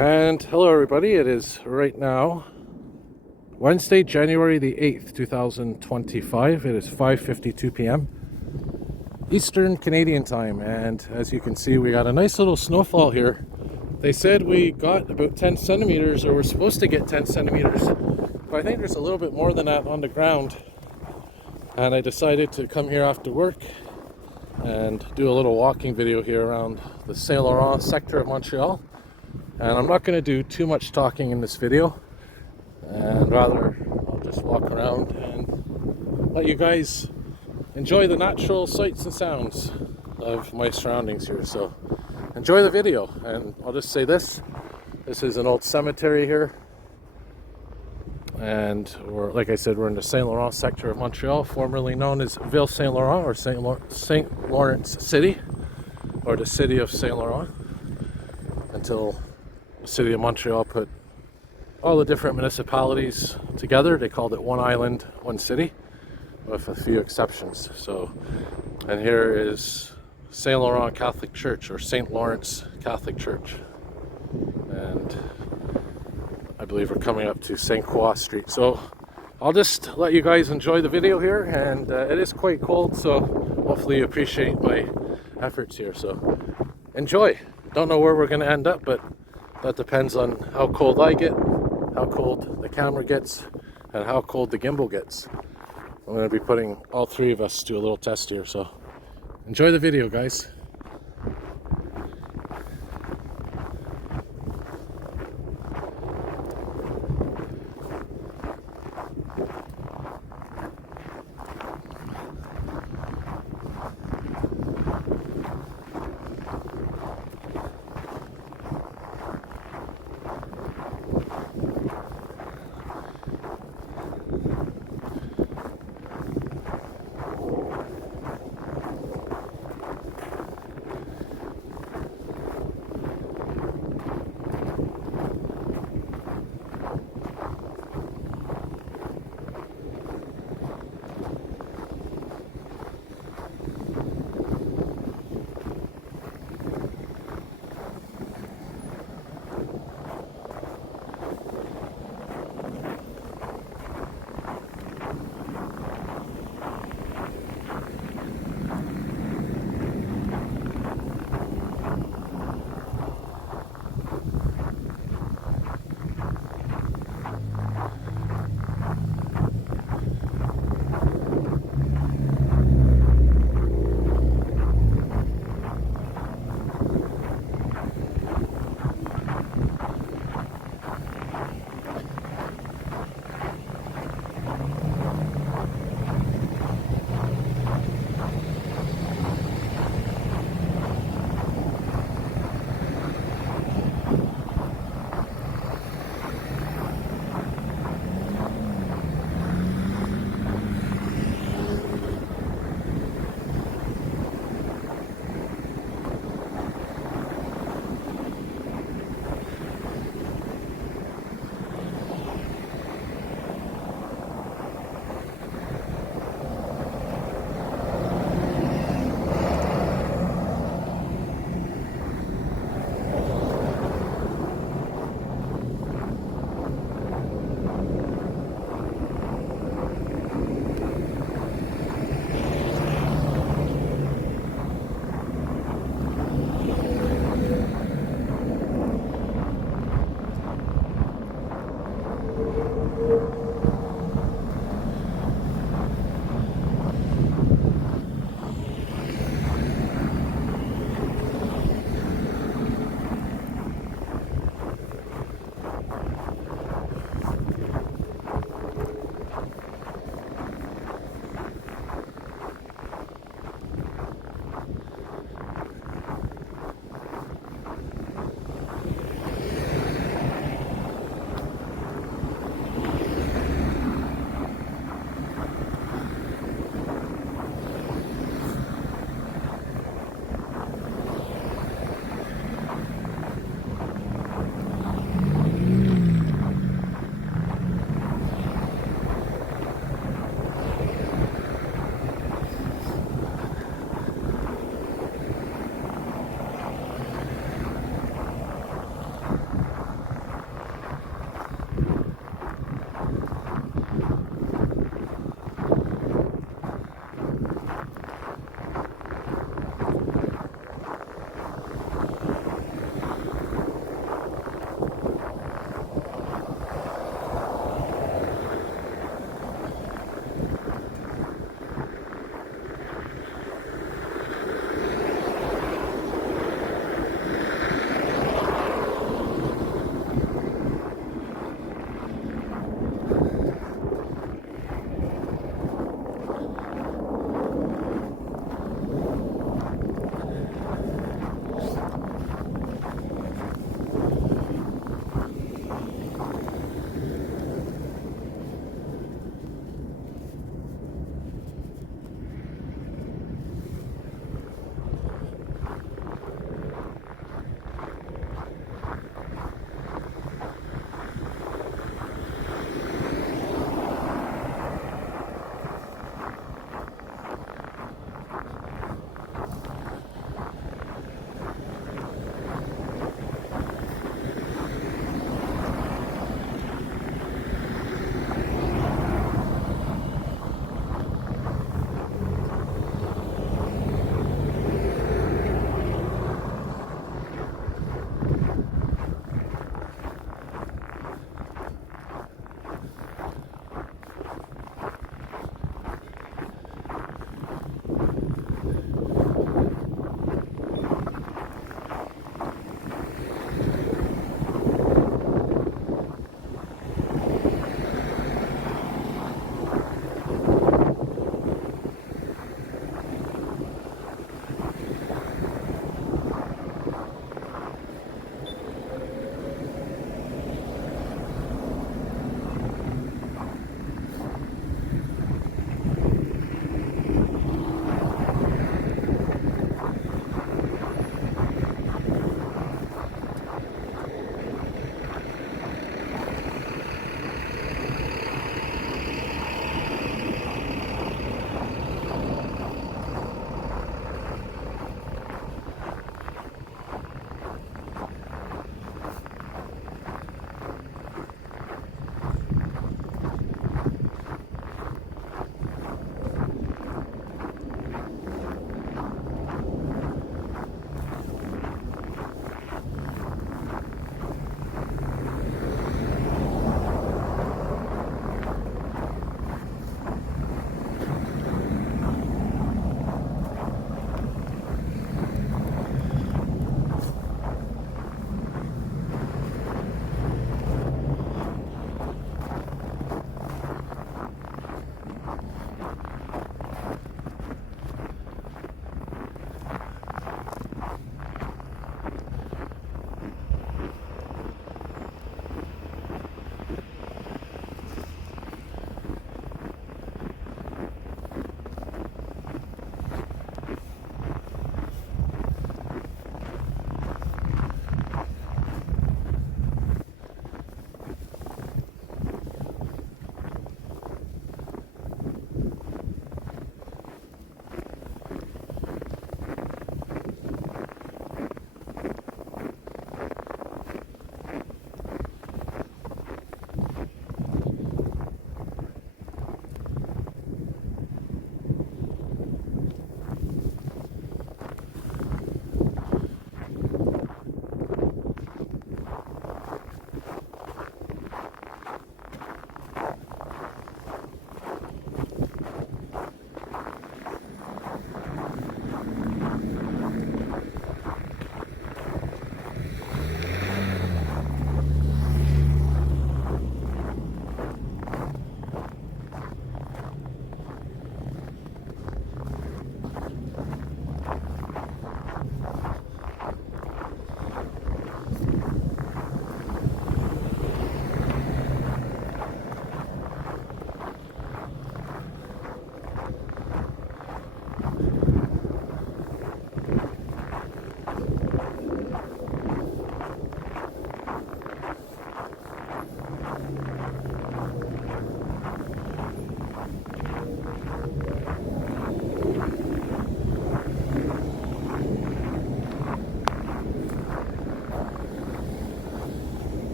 And hello everybody, it is right now Wednesday, January the 8th, 2025. It is 5:52 p.m. Eastern Canadian time, and as you can see, we got a nice little snowfall here. They said we got about 10 centimeters, or we're supposed to get 10 centimeters, but I think there's a little bit more than that on the ground. And I decided to come here after work and do a little walking video here around the Saint Laurent sector of Montreal. And I'm not going to do too much talking in this video, and rather I'll just walk around and let you guys enjoy the natural sights and sounds of my surroundings here. So enjoy the video, and I'll just say this is an old cemetery here, and like I said, we're in the Saint Laurent sector of Montreal, formerly known as Ville Saint Laurent, or Saint Lawrence City, or the city of Saint Laurent, until the city of Montreal put all the different municipalities together. They called it one island, one city, with a few exceptions. So, and here is Saint Laurent Catholic Church, or Saint Lawrence Catholic Church. And I believe we're coming up to St. Croix Street. So I'll just let you guys enjoy the video here, and it is quite cold, so hopefully you appreciate my efforts here. So enjoy. Don't know where we're going to end up, but that depends on how cold I get, how cold the camera gets, and how cold the gimbal gets. I'm going to be putting all three of us to a little test here, so enjoy the video, guys.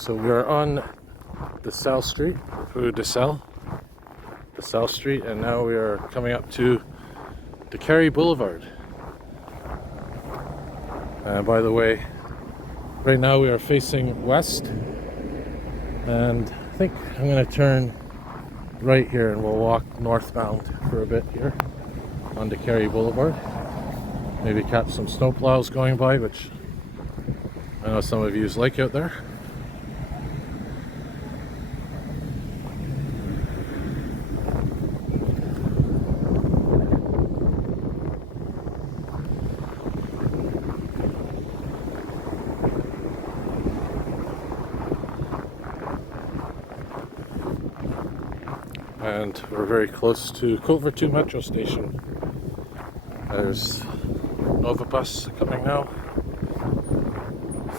So we're on the South Street, Rue de Sel, the South Street, and now we are coming up to the Carey Boulevard. By the way, right now we are facing west, and I think I'm going to turn right here and we'll walk northbound for a bit here on the Carey Boulevard. Maybe catch some snowplows going by, which I know some of you like out there. And we're very close to Côte-Vertu metro station. There's Nova bus coming now.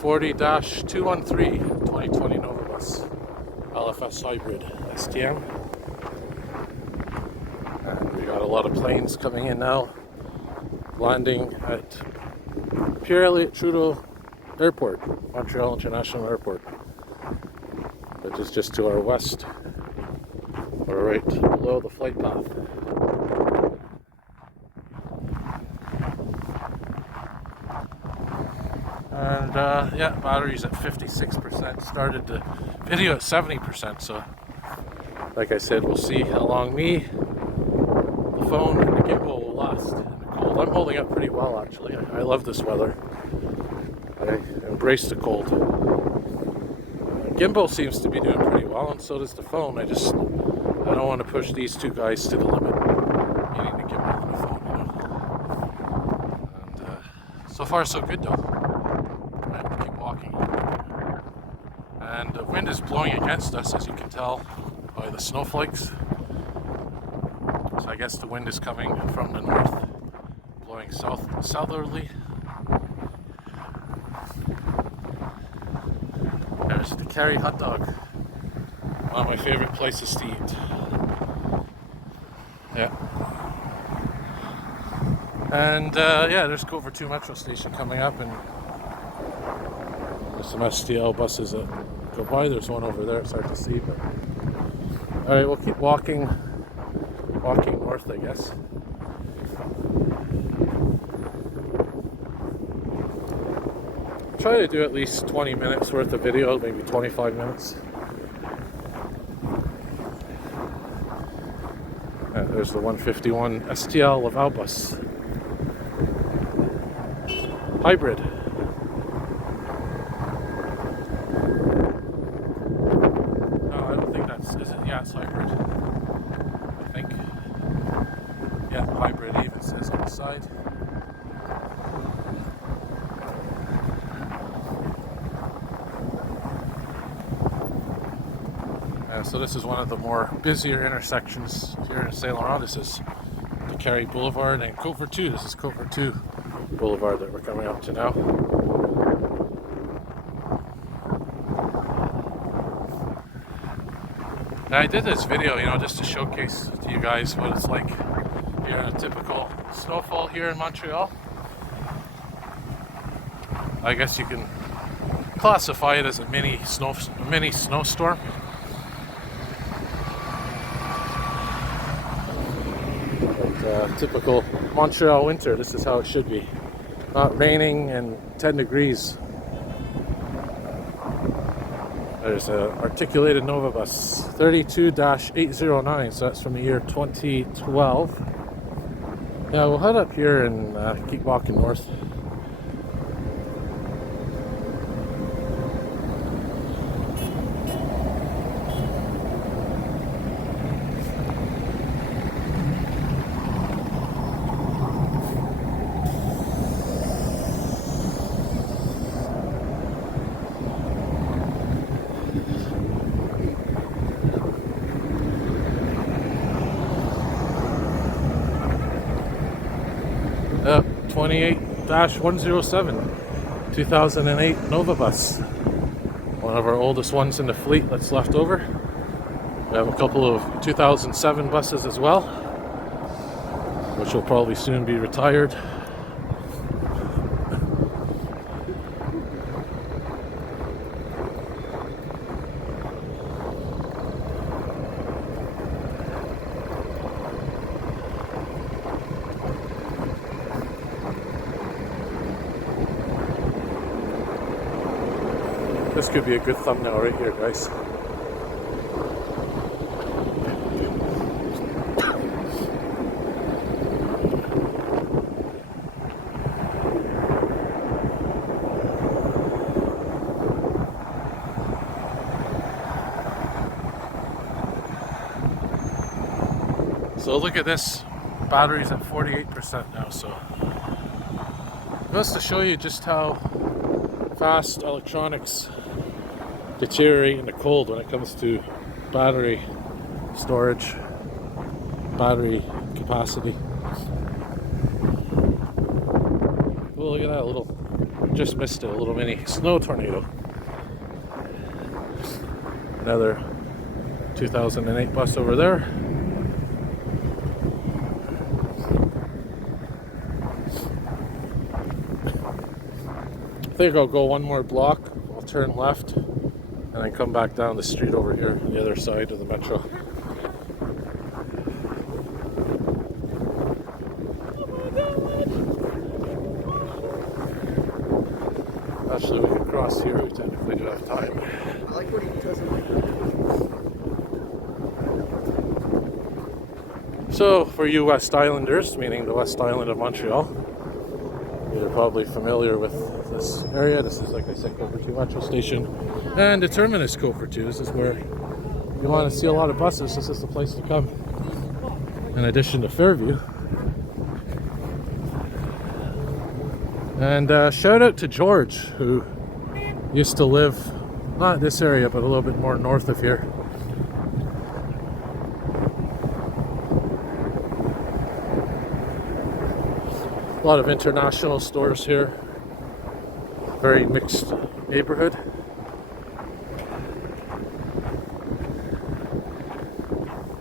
40-213 2020 Nova bus. LFS hybrid STM. And we got a lot of planes coming in now. Landing at Pierre Elliott Trudeau Airport, Montreal International Airport. Which is just to our west. Or right below the flight path. And yeah, battery's at 56%. Started the video at 70%. So, like I said, we'll see how long me, the phone, and the gimbal will last in the cold. I'm holding up pretty well, actually. I love this weather. I embrace the cold. Gimbal seems to be doing pretty well, and so does the phone. I don't want to push these two guys to the limit. Needing the gimbal and the phone, you know. And so far, so good, though. Right, keep walking. And the wind is blowing against us, as you can tell by the snowflakes. So I guess the wind is coming from the north, blowing southerly. There's the Carey hot dog. One of my favorite places to eat. Yeah. And yeah, there's Côte-Vertu metro station coming up, and there's some STL buses that go by. There's one over there, it's hard to see, but alright, we'll keep walking north, I guess. Try to do at least 20 minutes worth of video, maybe 25 minutes. There's the 151 STL Laval bus. Hybrid. No, I don't think that's, is it? Yeah, it's hybrid. I think. Yeah, hybrid even says on the side. So this is one of the more busier intersections here in Saint Laurent. This is the Carey Boulevard and Côte-Vertu. This is Côte-Vertu Boulevard that we're coming up to now. And I did this video, you know, just to showcase to you guys what it's like here in a typical snowfall here in Montreal. I guess you can classify it as a mini snowstorm. Typical Montreal winter, this is how it should be. Not raining and 10 degrees. There's an articulated Nova bus, 32-809, so that's from the year 2012. Yeah, we'll head up here and keep walking north. Yep, 28-107, 2008 Nova bus. One of our oldest ones in the fleet that's left over. We have a couple of 2007 buses as well, which will probably soon be retired. this could be a good thumbnail right here, guys. So look at this, battery's at 48% now, so just to show you just how fast electronics deteriorate in the cold when it comes to battery storage, battery capacity. Oh, look at that, little, just missed it, a little mini snow tornado. Another 2008 bus over there. I think I'll go one more block, I'll turn left, and then come back down the street over here, the other side of the metro. Actually, we can cross here if we do have time. I like what he doesn't like. So, for you West Islanders, meaning the West Island of Montreal, you're probably familiar with this area. This is, like I said, Côte-Vertu metro station and the terminus Côte-Vertu. This is where you want to see a lot of buses. This is the place to come, in addition to Fairview. And shout out to George, who used to live not this area but a little bit more north of here. A lot of international stores here. Very mixed neighborhood.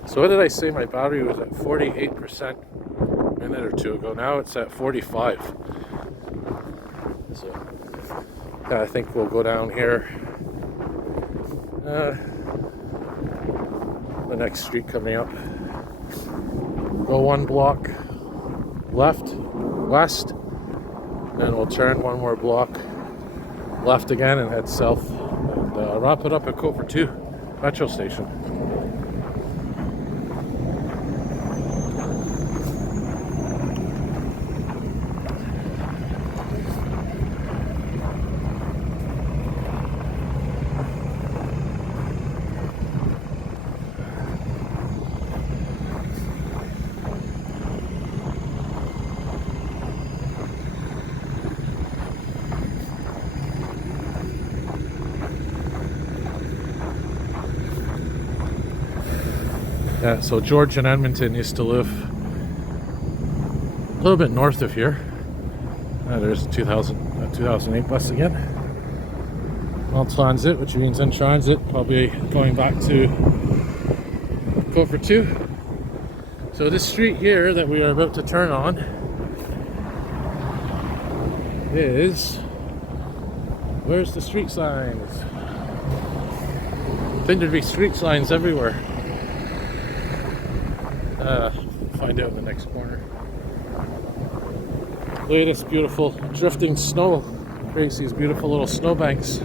So what did I say? My battery was at 48% a minute or two ago. Now it's at 45. So yeah, I think we'll go down here. The next street coming up. Go one block left, west, then we'll turn one more block left again and head south, and wrap it up at Côte-Vertu metro station. Yeah, so George in Edmonton used to live a little bit north of here. There's a 2008 bus again. All transit, which means in transit, probably going back to Côte-Vertu. So this street here that we are about to turn on is... Where's the street signs? I think there'd be street signs everywhere. Find out in the next corner. Look at this beautiful drifting snow. Creates these beautiful little snowbanks.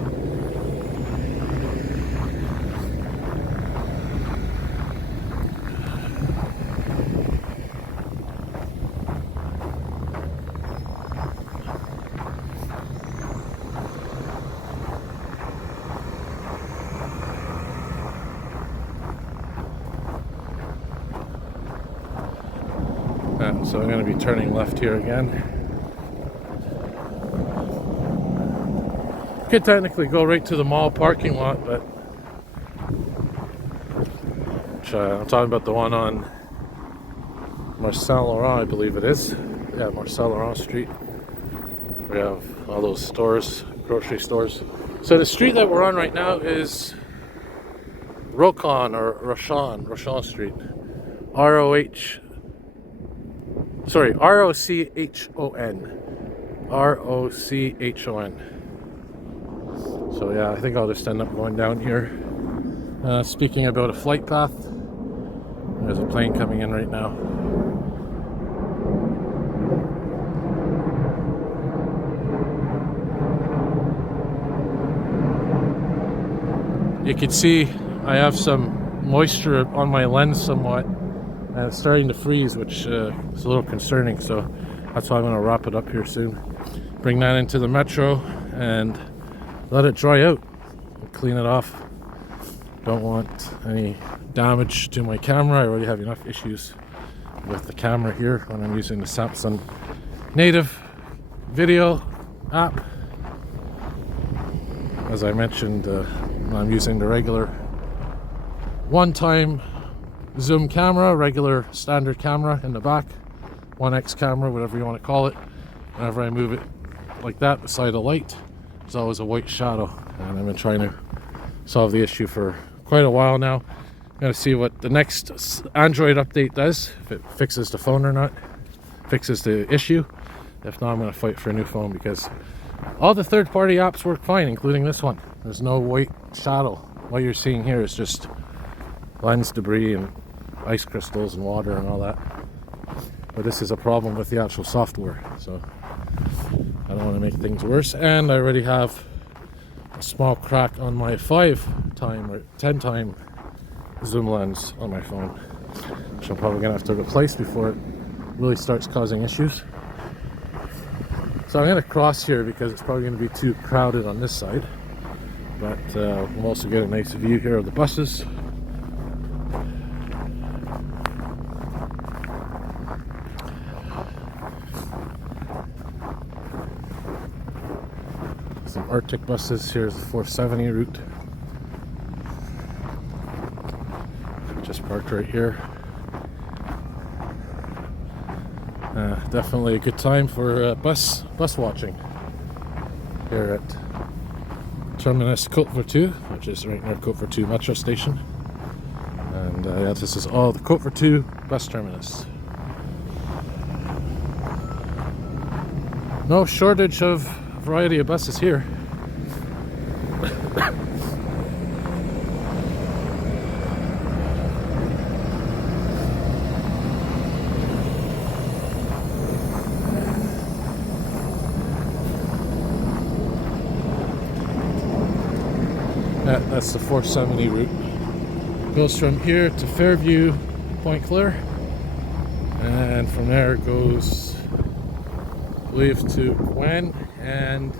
So I'm going to be turning left here again. Could technically go right to the mall parking lot, but I'm talking about the one on Saint Laurent, I believe it is. Yeah, Saint Laurent Street. We have all those stores, grocery stores. So the street that we're on right now is Rocon or Rochon Street. R-O-C-H-O-N. R-O-C-H-O-N. So yeah, I think I'll just end up going down here. Speaking about a flight path, there's a plane coming in right now. You can see I have some moisture on my lens somewhat, and it's starting to freeze, which is a little concerning, so that's why I'm going to wrap it up here soon. Bring that into the Metro and let it dry out, clean it off. Don't want any damage to my camera. I already have enough issues with the camera here when I'm using the Samsung native video app. As I mentioned, I'm using the regular one-time zoom camera, regular standard camera in the back, 1x camera, whatever you want to call it. Whenever I move it like that beside a light, there's always a white shadow, and I've been trying to solve the issue for quite a while now. I'm going to see what the next Android update does, if it fixes the phone or not, fixes the issue. If not, I'm going to fight for a new phone, because all the third-party apps work fine, including this one. There's no white shadow. What you're seeing here is just lens debris and ice crystals and water and all that. But this is a problem with the actual software, so I don't want to make things worse. And I already have a small crack on my 5-time or 10-time zoom lens on my phone, which I'm probably going to have to replace before it really starts causing issues. So I'm going to cross here because it's probably going to be too crowded on this side, but we'll also get a nice view here of the buses. Some Arctic buses. Here's the 470 route. Just parked right here. Definitely a good time for bus watching here at terminus Côte-Vertu, which is right near Côte-Vertu metro station. And yeah, this is all the Côte-Vertu bus terminus. No shortage of variety of buses here. That's the 470 route. Goes from here to Fairview, Point Claire, and from there goes, I believe, to Gwen and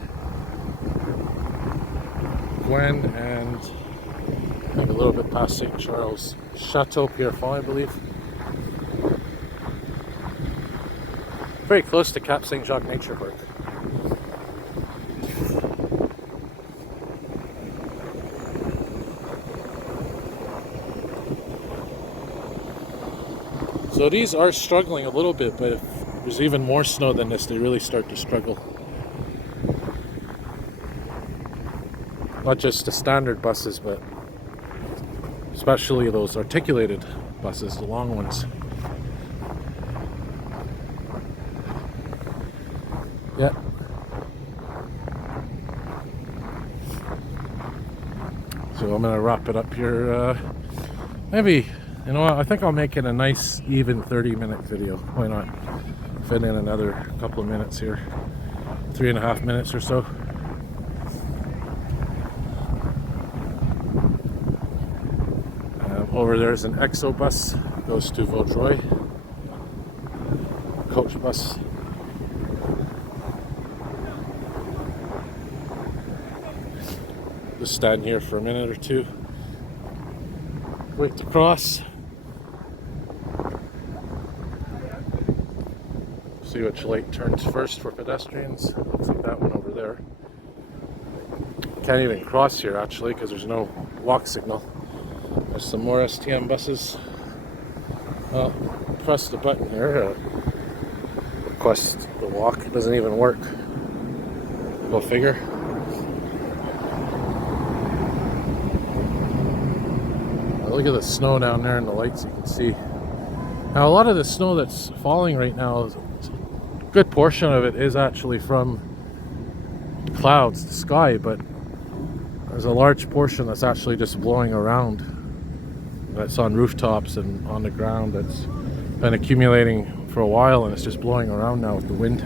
I think a little bit past St. Charles, Chateau Pierrefonds, I believe. Very close to Cap St. Jacques Nature Park. So these are struggling a little bit, but if there's even more snow than this, they really start to struggle. Not just the standard buses, but especially those articulated buses, the long ones. Yeah. So I'm gonna wrap it up here. Maybe, you know what, I think I'll make it a nice even 30-minute video. Why not? Fit in another couple of minutes here. 3.5 minutes or so. Over there's an EXO bus, goes to Vaudreuil. Coach bus. Just stand here for a minute or two. Wait to cross. See which light turns first for pedestrians. Looks like that one over there. Can't even cross here actually because there's no walk signal. There's some more STM buses. Well, press the button here. Request the walk. It doesn't even work. Go figure. Look at the snow down there and the lights you can see. Now a lot of the snow that's falling right now, a good portion of it is actually from clouds, the sky, but there's a large portion that's actually just blowing around. That's on rooftops and on the ground, that's been accumulating for a while and it's just blowing around now with the wind.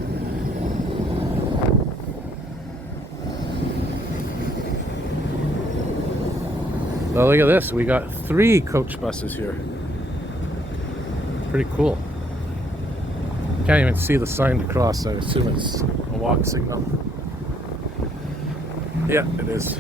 Oh, look at this. We got 3 coach buses here. Pretty cool. Can't even see the sign across. I assume it's a walk signal. Yeah, it is.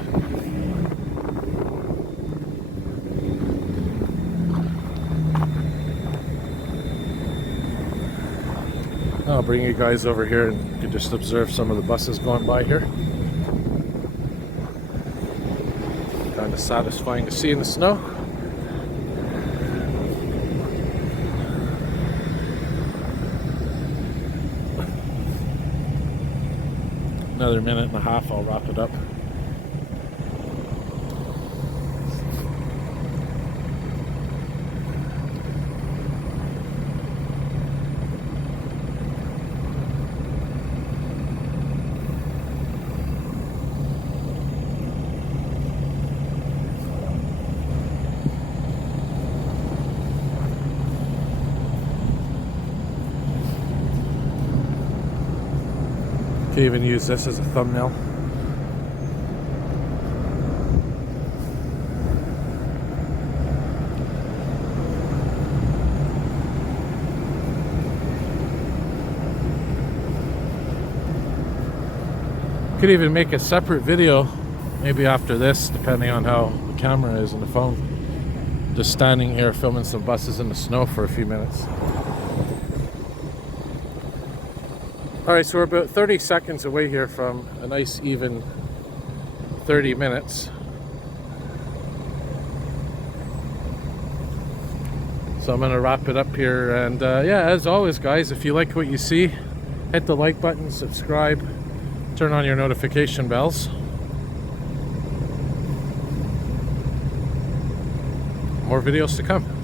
I'll bring you guys over here and you can just observe some of the buses going by here. Kind of satisfying to see in the snow. Another minute and a half, I'll wrap it up. Could even use this as a thumbnail. Could even make a separate video, maybe after this, depending on how the camera is and the phone. Just standing here filming some buses in the snow for a few minutes. Alright, so we're about 30 seconds away here from a nice even 30 minutes. So I'm going to wrap it up here. And yeah, as always guys, if you like what you see, hit the like button, subscribe, turn on your notification bells. More videos to come.